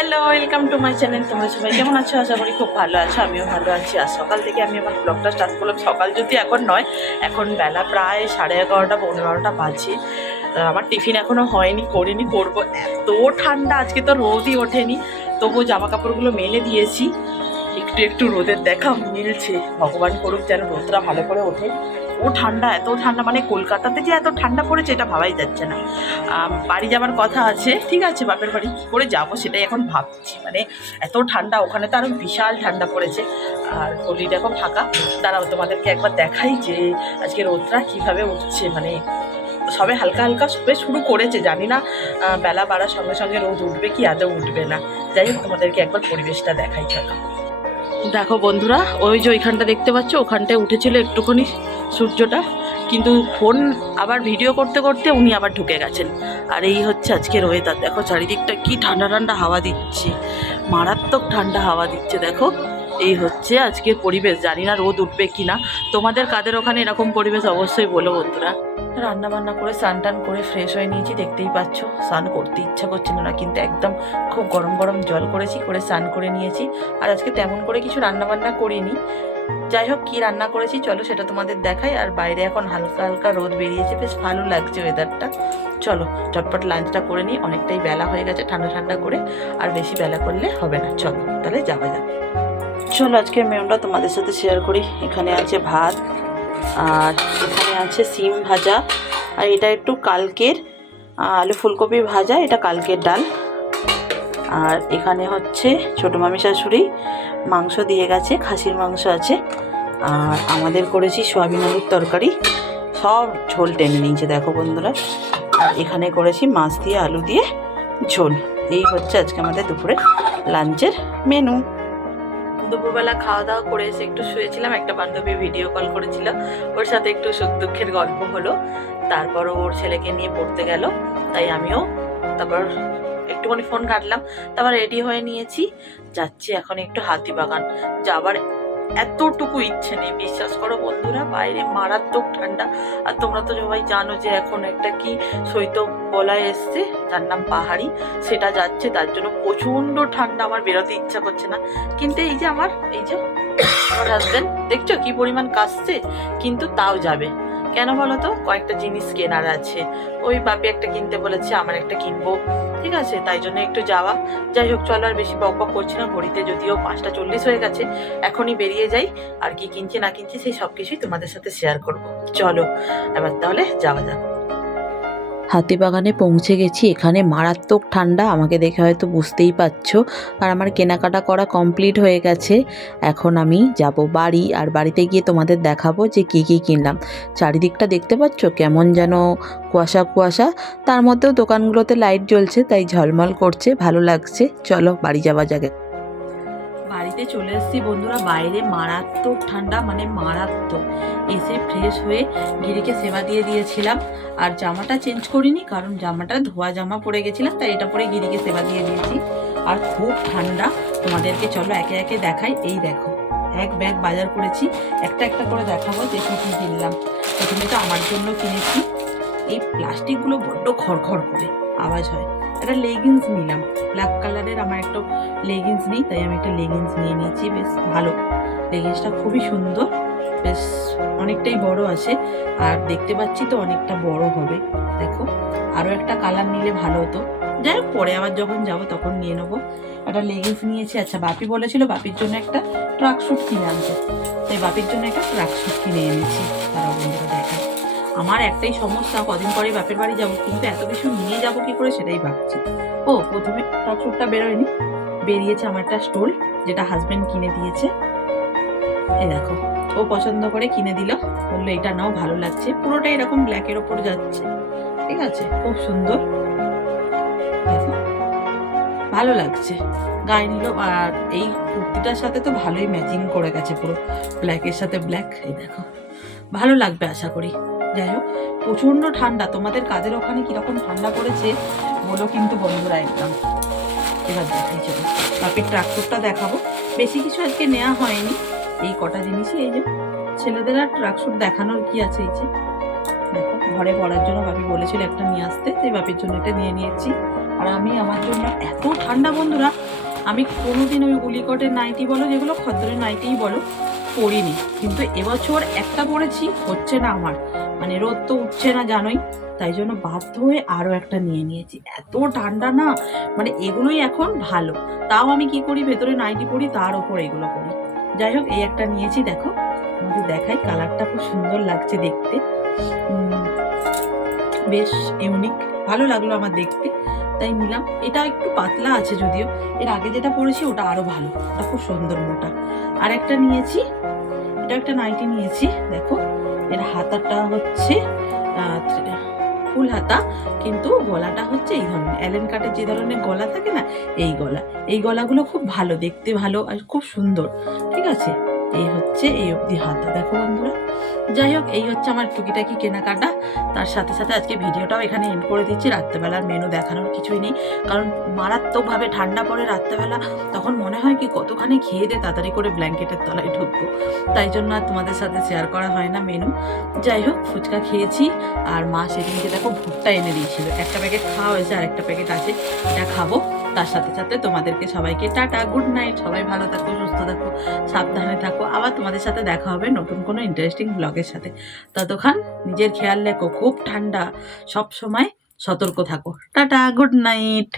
Hello, welcome to my channel. তোমরা সবাই কেমন আছো? আশা করি খুব ভালো আছো, আমিও ভালো আছি। আর সকাল থেকে আমি আমার ব্লগটা স্টার্ট করলাম। সকাল যদি এখন নয়, এখন বেলা প্রায় 11:30 15টা বাজে। আমার টিফিন এখনও হয়নি, করিনি, করবো। এত ঠান্ডা, আজকে তো রোদই ওঠেনি, তবুও জামা কাপড়গুলো মেলে দিয়েছি। একটু একটু রোদের দেখা মিলছে, ভগবান করুক যেন রোদটা ভালো করে ওঠে। ও ঠান্ডা, এত ঠান্ডা, মানে কলকাতাতে যে এত ঠান্ডা পড়েছে এটা ভাবাই যাচ্ছে না। বাড়ি যাবার কথা আছে, ঠিক আছে, বাপের বাড়ি কী করে যাবো সেটাই এখন ভাবছি। মানে এত ঠান্ডা, ওখানে তো আরও বিশাল ঠান্ডা পড়েছে। আর গলিটা এখন ফাঁকা। দাঁড়াও তোমাদেরকে একবার দেখাই যে আজকে রোদটা কীভাবে উঠছে। মানে সবে হালকা হালকা সবে শুরু করেছে, জানি না বেলা বাড়ার সঙ্গে সঙ্গে রোদ উঠবে কি আদৌ উঠবে না। যাই হোক, তোমাদেরকে একবার পরিবেশটা দেখাই। চলো দেখো বন্ধুরা, ওই যে ওইখানটা দেখতে পাচ্ছ, ওখানটায় উঠেছিল একটুখানি সূর্যটা, কিন্তু ফোন আবার ভিডিও করতে করতে উনি আবার ঢুকে গেছেন। আর এই হচ্ছে আজকের ওয়েদার। দেখো চারিদিকটা কি ঠান্ডা ঠান্ডা হাওয়া দিচ্ছে, মারাত্মক ঠান্ডা হাওয়া দিচ্ছে। দেখো এই হচ্ছে আজকের পরিবেশ। জানি না রোদ উঠবে কি না। তোমাদের কাদের ওখানে এরকম পরিবেশ অবশ্যই বলো বন্ধুরা। রান্না বান্না করে স্নান টান করে ফ্রেশ হয়ে নিয়েছি, দেখতেই পাচ্ছ। স্নান করতে ইচ্ছা করছিল না, কিন্তু একদম খুব গরম গরম জল করেছি, করে স্নান করে নিয়েছি। আর আজকে তেমন করে কিছু রান্না বান্না করিনি। যাই হোক, কী রান্না করেছি চলো সেটা তোমাদের দেখাই। আর বাইরে এখন হালকা হালকা রোদ বেরিয়েছে, বেশ ভালো লাগছে ওয়েদারটা। চলো চটপট লাঞ্চটা করে নিই, অনেকটাই বেলা হয়ে গেছে ঠান্ডা ঠান্ডা করে, আর বেশি বেলা করলে হবে না। চলো তাহলে যাওয়া যাক। চলো আজকের মেনুটা তোমাদের সাথে শেয়ার করি। এখানে আছে ভাত, আর এখানে আছে সিম ভাজা, আর এটা একটু কালকের আলু ফুলকপি ভাজা, এটা কালকের ডাল। আর এখানে হচ্ছে ছোটো মামি শাশুড়ি মাংস দিয়ে গেছে, খাসির মাংস আছে। আর আমাদের করেছি সোয়াবিন আলুর তরকারি, সব ঝোল টেনে নিয়েছে দেখো বন্ধুরা। আর এখানে করেছি মাছ দিয়ে আলু দিয়ে ঝোল। এই হচ্ছে আজকে আমাদের দুপুরে লাঞ্চের মেনু। দুপুরবেলা খাওয়া দাওয়া করে এসে একটু শুয়েছিলাম। একটা বান্ধবী ভিডিও কল করেছিল, ওর সাথে একটু সুখ দুঃখের গল্প হলো। তারপর ওর ছেলেকে নিয়ে পড়তে গেল, তাই আমিও তারপর একটুখানি ফোন ঘাটলাম। তারপর রেডি হয়ে নিয়েছি, যাচ্ছি এখন একটু হাতিবাগান যাবার। এতটুকু ইচ্ছে নেই, বিশ্বাস করো বন্ধুরা, বাইরে মারাত্মক ঠান্ডা। আর তোমরা তো সবাই জানো যে এখন একটা কি শৈত্যব বলায় এসছে, যার নাম পাহাড়ি, সেটা যাচ্ছে। তার জন্য প্রচণ্ড ঠান্ডা, আমার বেরোতে ইচ্ছা করছে না। কিন্তু এই যে আমার হাজব্যান্ড দেখছো কি পরিমাণ কাশছে, কিন্তু তাও যাবে। কেন বলো তো? কয়েকটা জিনিস কেনার আছে। ওই বাপি একটা কিনতে বলেছে, আমার একটা কিনবো, ঠিক আছে, তাই জন্য একটু যাওয়া। যাই হোক চলো, আর বেশি বক বক করছি না। ঘড়িতে যদিও 5:40 হয়ে গেছে, এখনই বেরিয়ে যাই। আর কি কিনছি না কিনছি সেই সব কিছুই তোমাদের সাথে শেয়ার করব। চলো এবার তাহলে যাওয়া যাক। হাতিবাগানে পৌঁছে গেছি। এখানে মারাত্মক ঠান্ডা, আমাকে দেখে হয়তো বুঝতেই পারছো। আর আমার কেনাকাটা করা কমপ্লিট হয়ে গেছে। এখন আমি যাব বাড়ি, আর বাড়িতে গিয়ে তোমাদের দেখাবো যে কী কী কিনলাম। চারিদিকটা দেখতে পাচ্ছ কেমন যেন কুয়াশা কুয়াশা, তার মধ্যেও দোকানগুলোতে লাইট জ্বলছে, তাই ঝলমল করছে, ভালো লাগছে। চলো বাড়ি যাওয়া যাক। বাড়িতে চলে এসেছি বন্ধুরা, বাইরে মারাত্মক ঠান্ডা, মানে মারাত্মক। এসে ফ্রেশ হয়ে গিরিকে সেবা দিয়ে দিয়েছিলাম। আর জামাটা চেঞ্জ করিনি, কারণ জামাটা ধোয়া জামা পরে গেছিলাম, তাই এটা পরে গিরিকে সেবা দিয়ে দিয়েছি। আর খুব ঠান্ডা, তোমাদেরকে চলো একে একে দেখাই। এই দেখো, এক ব্যাগ বাজার করেছি, একটা একটা করে দেখাবো যে কী কী কিনলাম। প্রথমে তো আমার জন্য কিনেছি, এই প্লাস্টিকগুলো বড্ড খড়খড় করে আওয়াজ হয়, একটা লেগিংস নিলাম ব্ল্যাক কালারের। আমার একটা লেগিংস নেই, তাই আমি একটা লেগিংস নিয়ে নিয়েছি। বেশ ভালো, লেগিংসটা খুবই সুন্দর, বেশ অনেকটাই বড় আছে। আর দেখতে পাচ্ছি তো অনেকটা বড় হবে। দেখো আরও একটা কালার নিলে ভালো হতো, যাই হোক পরে আবার যখন যাব তখন নিয়ে নেবো। একটা লেগিংস নিয়েছি। আচ্ছা, বাপি বলেছিল বাপির জন্য একটা ট্রাক স্যুট কিনে আনতে, তাই বাপির জন্য একটা ট্রাক স্যুট কিনে এনেছি। তারা বন্ধুরা দেখায়, আমার একটাই সমস্যা, কদিন পরে বাপের বাড়ি যাবো, কিন্তু এত কিছু নিয়ে যাবো কি করে সেটাই ভাবছি। ও প্রথমে টকশুটটা বেরোয়নি, বেরিয়েছে আমার একটা স্টোল, যেটা হাজবেন্ড কিনে দিয়েছে। এই দেখো, ও পছন্দ করে কিনে দিল, বললো এটা নাও, ভালো লাগছে, পুরোটা এরকম ব্ল্যাকের ওপর যাচ্ছে, ঠিক আছে, খুব সুন্দর, ভালো লাগছে, গায়ে নিল। আর এই কুর্তিটার সাথে তো ভালোই ম্যাচিং করে গেছে, পুরো ব্ল্যাকের সাথে ব্ল্যাক। এই দেখো, ভালো লাগবে আশা করি। যাই হোক, প্রচণ্ড ঠান্ডা। তোমাদের কাদের ওখানে কীরকম ঠান্ডা পড়েছে বলো কিন্তু বন্ধুরা একদম। এবার দেখাই চলো, বাপির ট্রাকসুটটা দেখাবো। বেশি কিছু আজকে নেওয়া হয়নি, এই কটা জিনিসই। এই যে ছেলেদের আর ট্রাকসুট দেখানোর কি আছে, এই যে দেখো, ঘরে পরার জন্য বাপি বলেছিল একটা নিয়ে আসতে, তাই বাপির জন্য এটা নিয়ে নিয়েছি। আর আমি আমার জন্য এত ঠান্ডা বন্ধুরা, আমি কোনোদিন ওই উলিকটের নাইটি বলো, যেগুলো খদ্দরের নাইটিই বলো, পরিনি। কিন্তু এবছর একটা পরেছি, হচ্ছে না আমার, মানে রোদ তো উঠছে না জানোই, তাই জন্য বাধ্য হয়ে আরও একটা নিয়ে নিয়েছি। এত ঠান্ডা না, মানে এগুলোই এখন ভালো। তাও আমি কি করি, ভেতরে নাইটি পরি, তার ওপর এগুলো পরি। যাই হোক, এই একটা নিয়েছি, দেখো তোমাদের দেখাই, কালারটা খুব সুন্দর লাগছে দেখতে, বেশ ইউনিক, ভালো লাগলো আমার দেখতে, তাই নিলাম। এটা একটু পাতলা আছে যদিও, এর আগে যেটা পরেছি ওটা আরো ভালো, ওটা খুব সুন্দর মোটা। আর একটা নিয়েছি, এটা একটা নাইটি নিয়েছি, দেখো এর হাতাটা হচ্ছে ফুল হাতা, কিন্তু গলাটা হচ্ছে এই ধরনের অ্যালেন কাটের যে ধরনের গলা থাকে না, এই গলা। এই গলাগুলো খুব ভালো দেখতে, ভালো আর খুব সুন্দর, ঠিক আছে। এই হচ্ছে এই অবধি হাতা, দেখো বন্ধুরা। যাই হোক, এই হচ্ছে আমার টুকিটাকি কেনাকাটা। তার সাথে সাথে আজকে ভিডিওটাও এখানে এন্ড করে দিচ্ছি। রাত্রেবেলার মেনু দেখানোর কিছুই নেই, কারণ মারাত্মকভাবে ঠান্ডা পড়ে রাত্রেবেলা, তখন মনে হয় কি কতখানি খেয়ে দিয়ে তাড়াতাড়ি করে ব্ল্যাঙ্কেটের তলায় ঢুকবো, তাই জন্য আর তোমাদের সাথে শেয়ার করা হয় না মেনু। যাই হোক, ফুচকা খেয়েছি, আর মা সেদিনকে দেখো ভুট্টা এনে দিয়েছিল, একটা প্যাকেট খাওয়া হয়েছে, আর একটা প্যাকেট আছে, এটা খাবো। তার সাথে সাথে তোমাদেরকে সবাইকে টাটা, গুড নাইট, সবাই ভালো থাকো, সুস্থ থাকো, সাবধানে থাকো। আবার তোমাদের সাথে দেখা হবে নতুন কোনো ইন্টারেস্টিং ব্লগের সাথে। ততক্ষণ নিজের খেয়াল রেখো, খুব ঠান্ডা, সব সময় সতর্ক থাকো। Tata, good night.